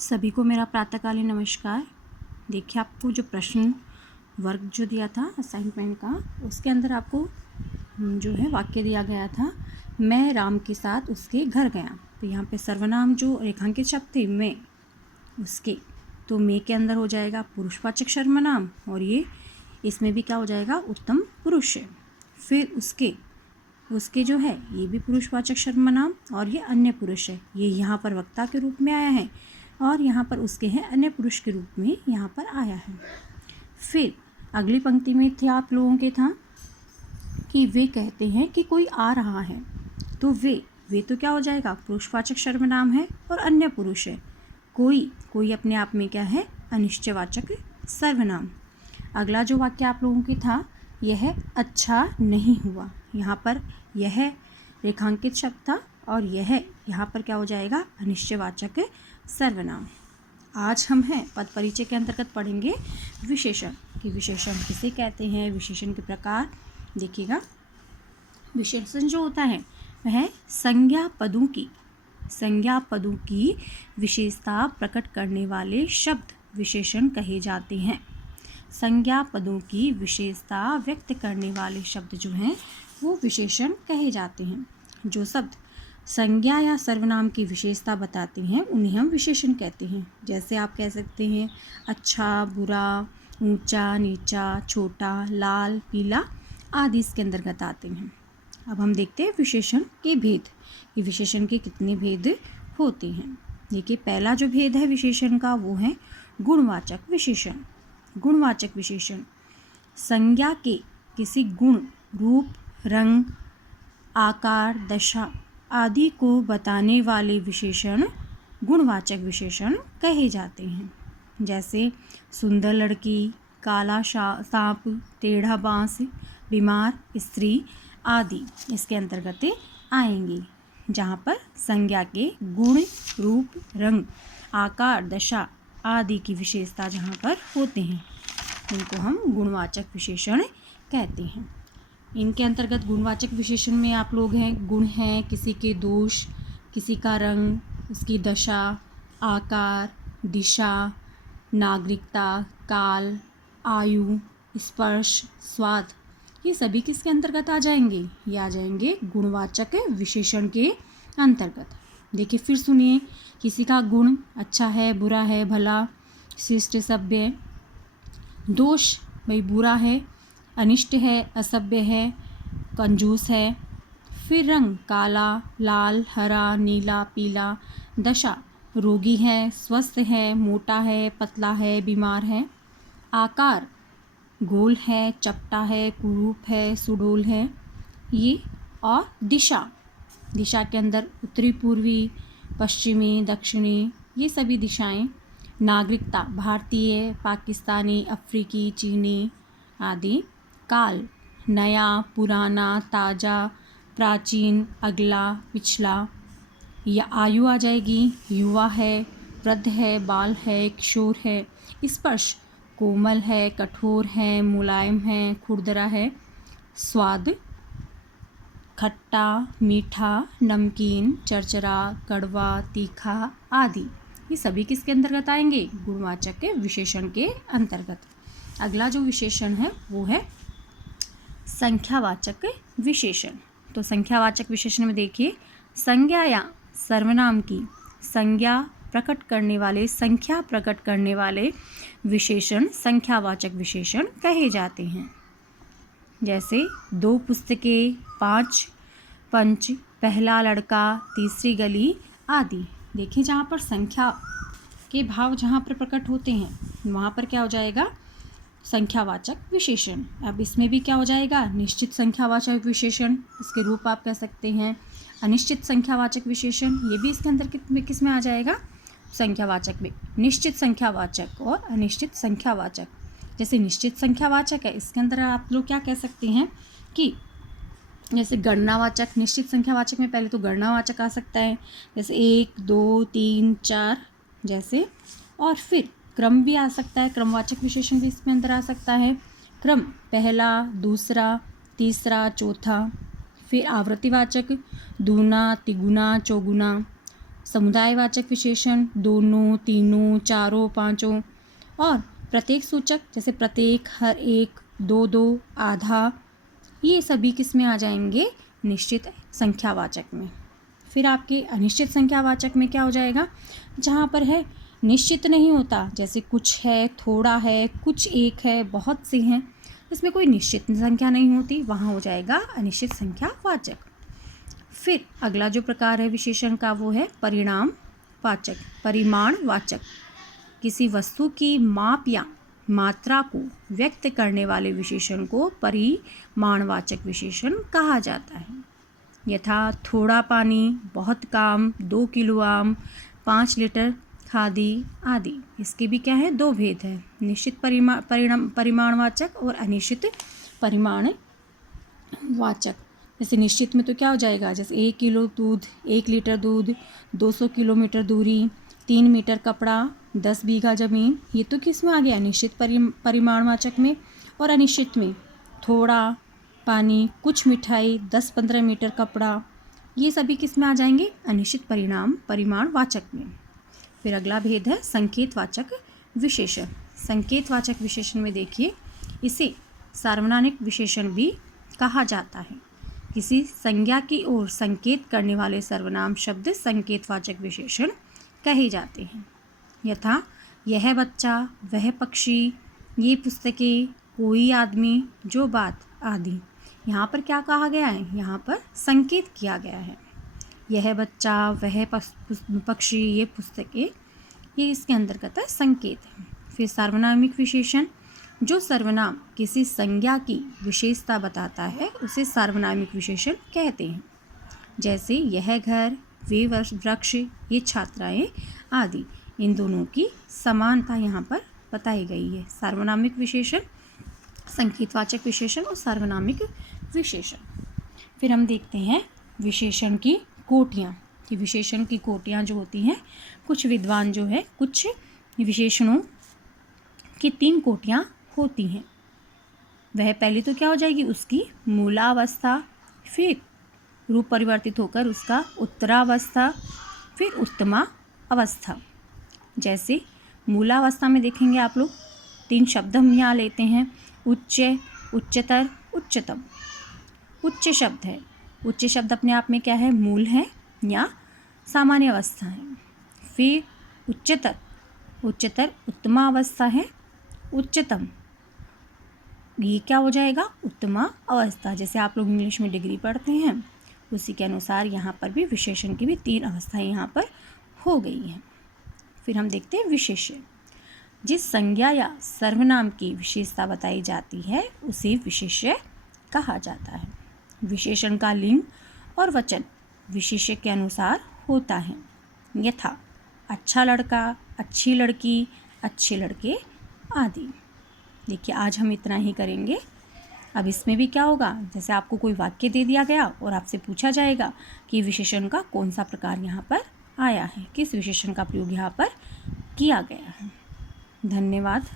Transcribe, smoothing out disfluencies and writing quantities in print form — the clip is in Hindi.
सभी को मेरा प्रातःकालीन नमस्कार। देखिए, आपको जो प्रश्न वर्ग जो दिया था असाइनमेंट का, उसके अंदर आपको जो है वाक्य दिया गया था, मैं राम के साथ उसके घर गया। तो यहाँ पे सर्वनाम जो रेखांकित शब्द थे मैं, उसके, तो मैं के अंदर हो जाएगा पुरुषवाचक सर्वनाम, और ये इसमें भी क्या हो जाएगा, उत्तम पुरुष है। फिर उसके जो है ये भी पुरुषवाचक सर्वनाम, और ये अन्य पुरुष है, ये यहाँ पर वक्ता के रूप में आया है, और यहाँ पर उसके हैं अन्य पुरुष के रूप में यहाँ पर आया है। फिर अगली पंक्ति में थे आप लोगों के था कि वे कहते हैं कि कोई आ रहा है, तो वे तो क्या हो जाएगा, पुरुषवाचक सर्वनाम है और अन्य पुरुष है। कोई अपने आप में क्या है, अनिश्चयवाचक सर्वनाम। अगला जो वाक्य आप लोगों के था, यह अच्छा नहीं हुआ। यहाँ पर यह रेखांकित शब्द था, और यह यहाँ पर क्या हो जाएगा, अनिश्चयवाचक सर्वनाम। आज हम हैं पद परिचय के अंतर्गत पढ़ेंगे विशेषण कि विशेषण किसे कहते हैं, विशेषण के प्रकार। देखिएगा, विशेषण जो होता है वह संज्ञा पदों की विशेषता प्रकट करने वाले शब्द विशेषण कहे जाते हैं। संज्ञा पदों की विशेषता व्यक्त करने वाले शब्द जो हैं वो विशेषण कहे जाते हैं। जो शब्द संज्ञा या सर्वनाम की विशेषता बताते हैं उन्हें हम विशेषण कहते हैं। जैसे आप कह सकते हैं अच्छा, बुरा, ऊंचा, नीचा, छोटा, लाल, पीला आदि इसके अंतर्गत आते हैं। अब हम देखते हैं विशेषण के भेद, कि विशेषण के कितने भेद होते हैं। देखिए, पहला जो भेद है विशेषण का वो है गुणवाचक विशेषण। गुणवाचक विशेषण संज्ञा के किसी गुण, रूप, रंग, आकार, दशा आदि को बताने वाले विशेषण गुणवाचक विशेषण कहे जाते हैं। जैसे सुंदर लड़की, काला सांप, टेढ़ा बांस, बीमार स्त्री आदि इसके अंतर्गत आएंगे, जहाँ पर संज्ञा के गुण, रूप, रंग, आकार, दशा आदि की विशेषता जहाँ पर होते हैं उनको हम गुणवाचक विशेषण कहते हैं। इनके अंतर्गत गुणवाचक विशेषण में आप लोग हैं, गुण हैं किसी के दोष, किसी का रंग, उसकी दशा, आकार, दिशा, नागरिकता, काल, आयु, स्पर्श, स्वाद, ये सभी किसके अंतर्गत आ जाएंगे, ये आ जाएंगे गुणवाचक विशेषण के अंतर्गत। देखिए, फिर सुनिए, किसी का गुण अच्छा है, बुरा है, भला, शिष्ट, सभ्य। दोष भाई बुरा है, अनिष्ट है, असभ्य है, कंजूस है। फिर रंग काला, लाल, हरा, नीला, पीला। दशा रोगी है, स्वस्थ है, मोटा है, पतला है, बीमार है। आकार गोल है, चपटा है, कुरूप है, सुडौल है, ये। और दिशा के अंदर उत्तरी, पूर्वी, पश्चिमी, दक्षिणी, ये सभी दिशाएं। नागरिकता भारतीय, पाकिस्तानी, अफ्रीकी, चीनी आदि। काल नया, पुराना, ताज़ा, प्राचीन, अगला, पिछला। या आयु आ जाएगी, युवा है, वृद्ध है, बाल है, किशोर है। स्पर्श कोमल है, कठोर है, मुलायम है, खुरदरा है। स्वाद खट्टा, मीठा, नमकीन, चरचरा, कड़वा, तीखा आदि, ये सभी किसके अंतर्गत आएंगे, गुणवाचक के विशेषण के अंतर्गत। अगला जो विशेषण है वो है संख्यावाचक विशेषण। तो संख्यावाचक विशेषण में देखिए, संज्ञा या सर्वनाम की संख्या प्रकट करने वाले विशेषण संख्यावाचक विशेषण कहे जाते हैं। जैसे 2 पुस्तकें, 5 पंच, पहला लड़का, तीसरी गली आदि। देखिए, जहाँ पर संख्या के भाव जहाँ पर प्रकट होते हैं वहाँ पर क्या हो जाएगा, संख्यावाचक विशेषण। अब इसमें भी क्या हो जाएगा, निश्चित संख्यावाचक विशेषण। इसके रूप आप कह सकते हैं अनिश्चित संख्यावाचक विशेषण, ये भी इसके अंदर किस में आ जाएगा, संख्यावाचक में। निश्चित संख्यावाचक और अनिश्चित संख्यावाचक। जैसे निश्चित संख्यावाचक है, इसके अंदर आप लोग क्या कह सकते हैं कि जैसे गणनावाचक, निश्चित संख्यावाचक में पहले तो गणनावाचक आ सकता है, जैसे 1, 2, 3, 4 जैसे। और फिर क्रम भी आ सकता है, क्रमवाचक विशेषण भी इसमें अंदर आ सकता है। क्रम पहला, दूसरा, तीसरा, चौथा। फिर आवृत्तिवाचक दूना, तिगुना, चौगुना। समुदायवाचक विशेषण दोनों, तीनों, चारों, पांचों। और प्रत्येक सूचक जैसे प्रत्येक, हर एक, दो दो, आधा, ये सभी किस में आ जाएंगे? निश्चित संख्यावाचक में। फिर आपके अनिश्चित संख्यावाचक में क्या हो जाएगा? जहाँ पर है निश्चित नहीं होता, जैसे कुछ है, थोड़ा है, कुछ एक है, बहुत से हैं, इसमें कोई निश्चित संख्या नहीं होती, वहाँ हो जाएगा अनिश्चित संख्यावाचक। फिर अगला जो प्रकार है विशेषण का वो है परिणामवाचक, परिमाणवाचक। किसी वस्तु की माप या मात्रा को व्यक्त करने वाले विशेषण को परिमाणवाचक विशेषण कहा जाता है। यथा थोड़ा पानी, बहुत काम, 2 किलो आम, 5 लीटर खादी आदि। इसके भी क्या है? 2 भेद है, निश्चित परिमाणवाचक और अनिश्चित परिमाणवाचक। जैसे निश्चित में तो क्या हो जाएगा? जैसे 1 किलो दूध, 1 लीटर दूध, 200 किलोमीटर दूरी, 3 मीटर कपड़ा, 10 बीघा ज़मीन। ये तो किस में आ गया? निश्चित परिमाणवाचक में। और अनिश्चित में थोड़ा पानी, कुछ मिठाई, 10-15 मीटर कपड़ा, ये सभी किस में आ जाएंगे? अनिश्चित परिमाणवाचक में। फिर अगला भेद है संकेतवाचक विशेषण। संकेतवाचक विशेषण में देखिए, इसे सार्वनामिक विशेषण भी कहा जाता है। किसी संज्ञा की ओर संकेत करने वाले सर्वनाम शब्द संकेतवाचक विशेषण कहे जाते हैं। यथा यह बच्चा, वह पक्षी, ये पुस्तकें, कोई आदमी, जो बात आदि। यहाँ पर क्या कहा गया है? यहाँ पर संकेत किया गया है। यह बच्चा, वह पक्षी, ये पुस्तकें, ये इसके अंतर्गत है संकेत है। फिर सार्वनामिक विशेषण, जो सर्वनाम किसी संज्ञा की विशेषता बताता है उसे सार्वनामिक विशेषण कहते हैं। जैसे यह घर, वे वृक्ष, ये छात्राएं आदि। इन दोनों की समानता यहाँ पर बताई गई है। सार्वनामिक विशेषण, संकेतवाचक विशेषण और सार्वनामिक विशेषण। फिर हम देखते हैं विशेषण की कोटियाँ, कि विशेषण की कोटियाँ जो होती हैं, कुछ विद्वान जो है कुछ विशेषणों की 3 कोटियाँ होती हैं। वह पहले तो क्या हो जाएगी? उसकी मूलावस्था, फिर रूप परिवर्तित होकर उसका उत्तरावस्था, फिर उत्तमा अवस्था। जैसे मूलावस्था में देखेंगे आप लोग 3 शब्द हम यहाँ लेते हैं, उच्च, उच्चतर, उच्चतम। उच्च शब्द है, उच्च शब्द अपने आप में क्या है? मूल है या सामान्य अवस्था है। फिर उच्चतर, उच्चतर उत्तमा अवस्था है। उच्चतम, ये क्या हो जाएगा? उत्तमा अवस्था। जैसे आप लोग इंग्लिश में डिग्री पढ़ते हैं, उसी के अनुसार यहाँ पर भी विशेषण की भी 3 अवस्थाएं यहाँ पर हो गई हैं। फिर हम देखते हैं विशेष्य। जिस संज्ञा या सर्वनाम की विशेषता बताई जाती है उसे विशेष्य कहा जाता है। विशेषण का लिंग और वचन विशेष्य के अनुसार होता है। यथा अच्छा लड़का, अच्छी लड़की, अच्छे लड़के आदि। देखिए आज हम इतना ही करेंगे। अब इसमें भी क्या होगा? जैसे आपको कोई वाक्य दे दिया गया और आपसे पूछा जाएगा कि विशेषण का कौन सा प्रकार यहाँ पर आया है, किस विशेषण का प्रयोग यहाँ पर किया गया है। धन्यवाद।